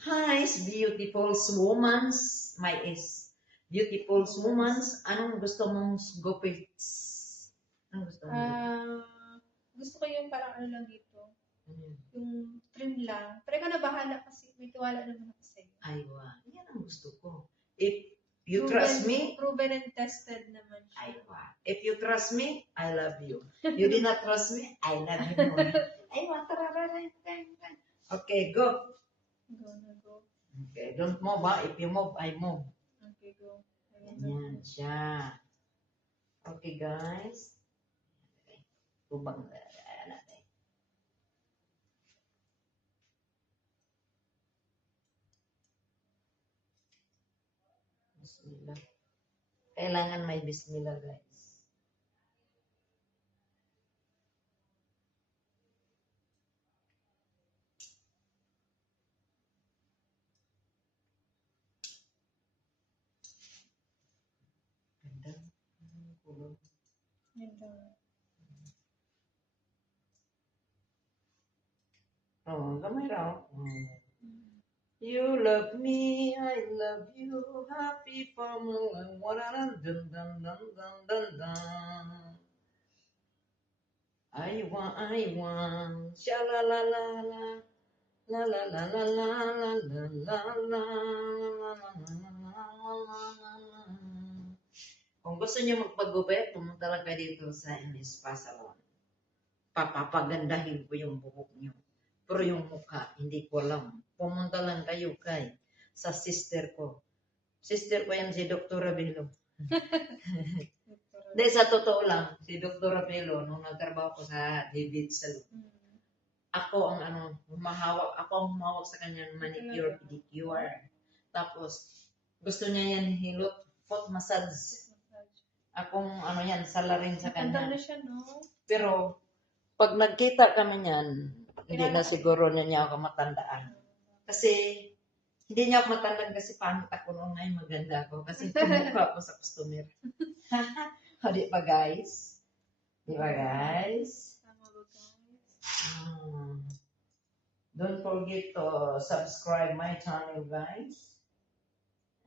Hi, beautiful womans. My is beautiful womans. Anong gusto mong gupits? Anong gusto mong Gusto ko yung parang ano lang dito. gupits? Yung trim lang. Pero ikaw na bahala kasi may tiwala naman ako sa'yo. Aywa, yan ang gusto ko. If you trust me, Proven and tested naman siya. aywa. If you trust me, I love you. You did not trust me, I love you more. Aywa, tara. Okay, go. Go. Okay, don't move ha. If you move, I move. Okay, go. Ganyan siya. Okay, guys. Kubang natin. Bismillah. Kailangan may bismillah, guys. Ganda. Kulog. Oh, gamay raw. You love me, I love you, happy family, I want, sha la la la la, la la la la la la la la la. Kung gusto niyo magpagupit, pumunta lang kayo dito sa Spa Salon. Papapagandahin ko yung buhok niyo. Pero yung mukha, hindi ko alam. Pumunta lang kayo sa sister ko. Sister ko yan si Dr. Abelo. Hindi, sa totoo lang, si Dr. Abelo, nung nagtrabaho ko sa David Salon, ako ang humahawak sa kanya ng manicure, pedicure. Tapos, gusto niya yan hilot, foot massage. Akong yan, salarin sa kanya. Matanda na siya, no? Pero, pag nagkita kami niyan, hindi na siguro niya ako matandaan. Kasi, hindi niya ako matandaan kasi pangit ako noon ngayon maganda ako. Kasi tumukha ako sa customer. Di ba guys? Di ba guys? Tama ba, guys? Don't forget to subscribe my channel, guys.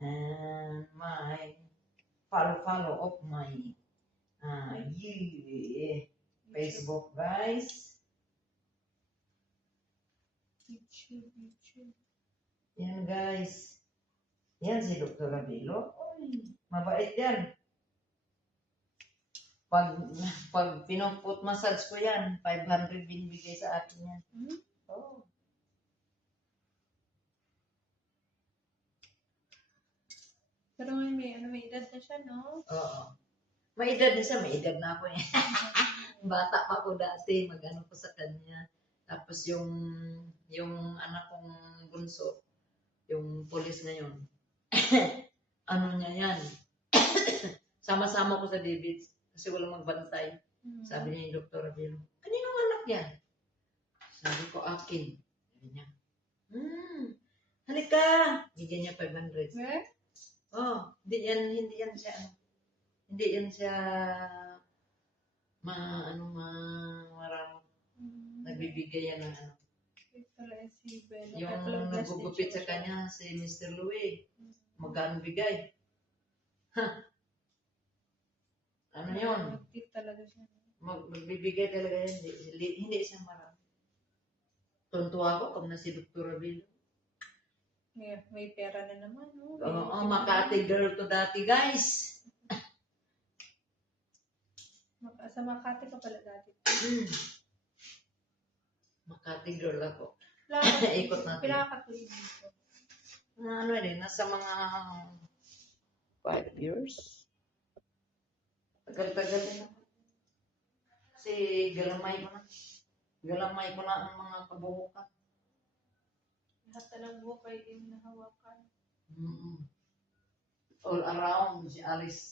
And my follow of my Facebook, guys. YouTube. Yan, guys. Yan si Dr. Abelo. Mabait yan. Pag pinuput massage ko yan, 500 binibigay sa akin yan. Oh. Pero may edad na siya, no? Oo. May edad na siya, may edad na ako eh. Bata pa ko dati, mag-ano ko sa kanya. Tapos yung anak kong bunso, yung police ngayon, ano niya yan. Sama-sama ko sa David kasi walang magbantay. Sabi niya yung Dr. Abelo, kaninong anak yan? Sabi ko, akin. Sabi niya, halika. Bigyan niya 500. Where? Oh, hindi yan siya marami. Nagbibigay yan ng ano. Yung nagugupit sa kanya, si Mr. Louie. Magkano bigay? Ano yun? Mag-tip talaga siya. Magbibigay talaga yan. Hindi siya marami. Tuntua ako pag nasi Dr. Abelo. May pera na naman, no? Oo, Makati girl to dati, guys. Sa Makati ka pala dati. Makati girl ako. Ikot natin. Pinakatuloy dito. Ano din, nasa mga 5 years. Tagal-tagal din ako. Kasi galamay ko na ang mga kabuhukan. Lahat na ng buhok ay hindi nahawakan. All around, si Alice.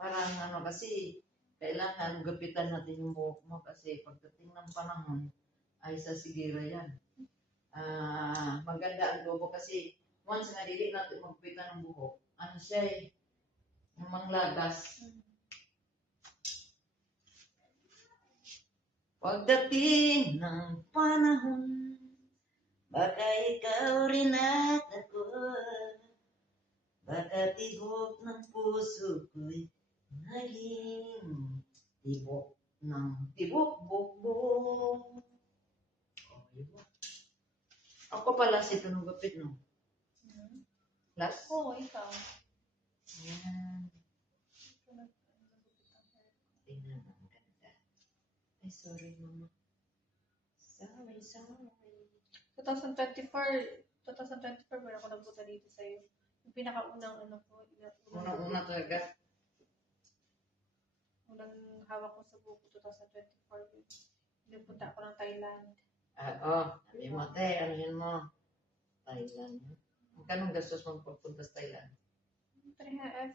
Parang kasi, kailangan gupitan natin yung buhok mo kasi pagdating ng panahon, ay sasigira yan. Maganda ang buhok kasi once na dili natin magpitan ng buhok, ano siya yung manglagas. Pagdating ng panahon, baka ikaw rin at ako, baka tibok ng puso ko'y naging tibok ng tibok-bok-bok. Oh, diba? Ako pala si Tunugapit, no? Last? Oo, ikaw. Yan. Tingnan mo, ang ganda. Ay, sorry, mama. Sorry. 2024 meron ako nagpunta dito sa'yo. Yung pinakaunang ano ko, Una talaga. unang hawak ko sa buko 2024. Nagpunta ako ng Thailand. Sabi mo, te, ano yun mo? Thailand. Magkano gastos mo pagpunta sa Thailand? 300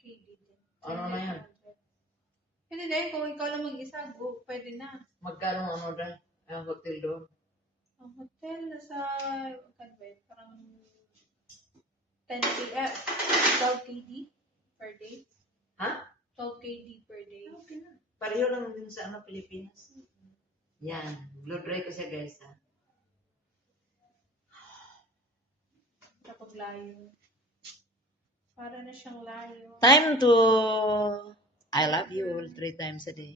KD din. Ano na yan? Hindi dahil kung ikaw lang mag-isa, pwede na. Magkano hotel doon? Ang hotel nasa, parang 12 KD per day. Ha? 12 KD per day. Okay na. Pareho lang din sa Pilipinas. Yan. Blow dry ko siya, guys. Ha? Kapag layo. Para na siyang layo. Time to I love you all 3 times a day.